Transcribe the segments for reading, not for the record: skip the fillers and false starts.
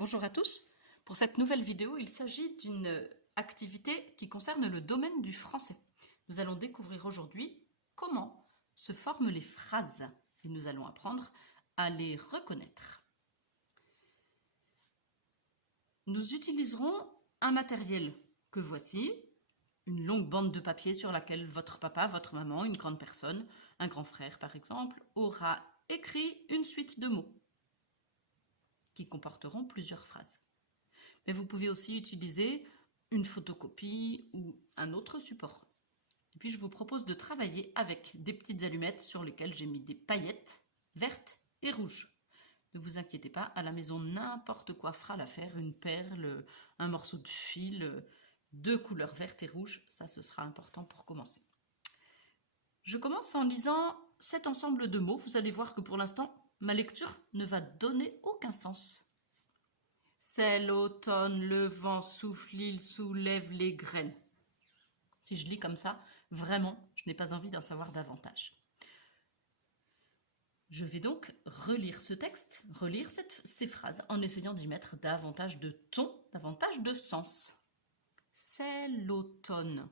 Bonjour à tous. Pour cette nouvelle vidéo, il s'agit d'une activité qui concerne le domaine du français. Nous allons découvrir aujourd'hui comment se forment les phrases et nous allons apprendre à les reconnaître. Nous utiliserons un matériel que voici, une longue bande de papier sur laquelle votre papa, votre maman, une grande personne, un grand frère par exemple, aura écrit une suite de mots qui comporteront plusieurs phrases. Mais vous pouvez aussi utiliser une photocopie ou un autre support. Et puis je vous propose de travailler avec des petites allumettes sur lesquelles j'ai mis des paillettes vertes et rouges. Ne vous inquiétez pas, à la maison n'importe quoi fera l'affaire, une perle, un morceau de fil, deux couleurs vertes et rouges, ça ce sera important pour commencer. Je commence en lisant cet ensemble de mots, vous allez voir que pour l'instant, ma lecture ne va donner aucun sens. C'est l'automne, le vent souffle, il soulève les graines. Si je lis comme ça, vraiment, je n'ai pas envie d'en savoir davantage. Je vais donc relire ce texte, relire ces phrases en essayant d'y mettre davantage de ton, davantage de sens. C'est l'automne,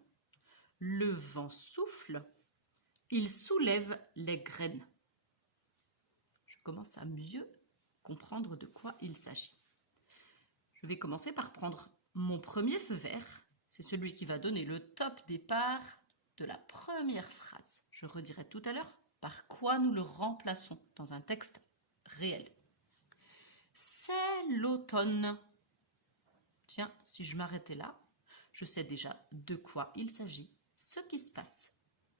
le vent souffle, il soulève les graines. Je commence à mieux comprendre de quoi il s'agit. Je vais commencer par prendre mon premier feu vert. C'est celui qui va donner le top départ de la première phrase. Je redirai tout à l'heure par quoi nous le remplaçons dans un texte réel. C'est l'automne. Tiens, si je m'arrêtais là, je sais déjà de quoi il s'agit, ce qui se passe.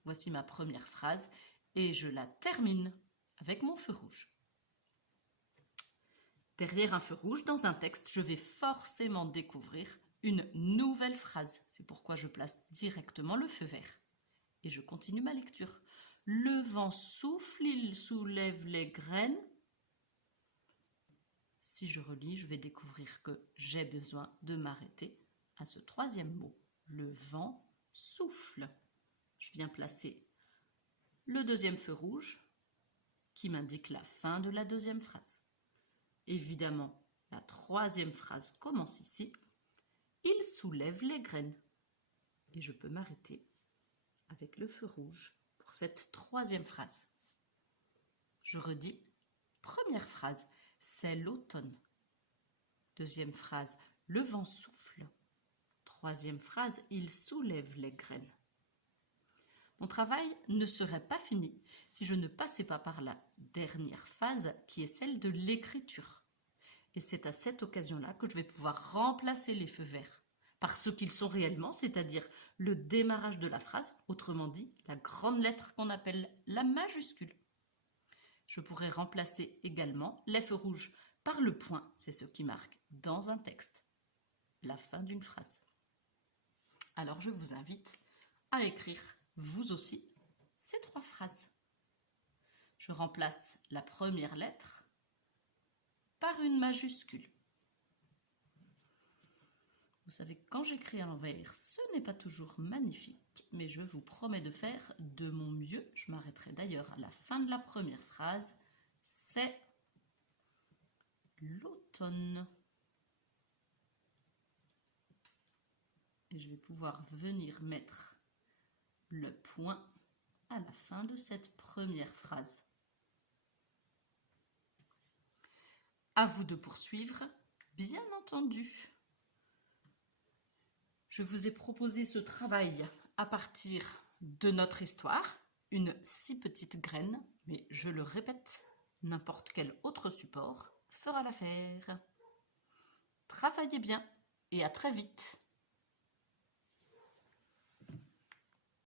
Voici ma première phrase et je la termine avec mon feu rouge. Derrière un feu rouge, dans un texte, je vais forcément découvrir une nouvelle phrase. C'est pourquoi je place directement le feu vert. Et je continue ma lecture. Le vent souffle, il soulève les graines. Si je relis, je vais découvrir que j'ai besoin de m'arrêter à ce troisième mot. Le vent souffle. Je viens placer le deuxième feu rouge qui m'indique la fin de la deuxième phrase. Évidemment, la troisième phrase commence ici. Il soulève les graines. Et je peux m'arrêter avec le feu rouge pour cette troisième phrase. Je redis, première phrase, c'est l'automne. Deuxième phrase, le vent souffle. Troisième phrase, il soulève les graines. Mon travail ne serait pas fini si je ne passais pas par la dernière phase qui est celle de l'écriture. Et c'est à cette occasion-là que je vais pouvoir remplacer les feux verts par ce qu'ils sont réellement, c'est-à-dire le démarrage de la phrase, autrement dit, la grande lettre qu'on appelle la majuscule. Je pourrais remplacer également les feux rouges par le point, c'est ce qui marque dans un texte la fin d'une phrase. Alors je vous invite à écrire vous aussi ces trois phrases. Je remplace la première lettre par une majuscule. Vous savez que quand j'écris à l'envers, ce n'est pas toujours magnifique, mais je vous promets de faire de mon mieux. Je m'arrêterai d'ailleurs à la fin de la première phrase. C'est l'automne. Et je vais pouvoir venir mettre le point à la fin de cette première phrase. À vous de poursuivre, bien entendu. Je vous ai proposé ce travail à partir de notre histoire, une si petite graine, mais je le répète, n'importe quel autre support fera l'affaire. Travaillez bien et à très vite.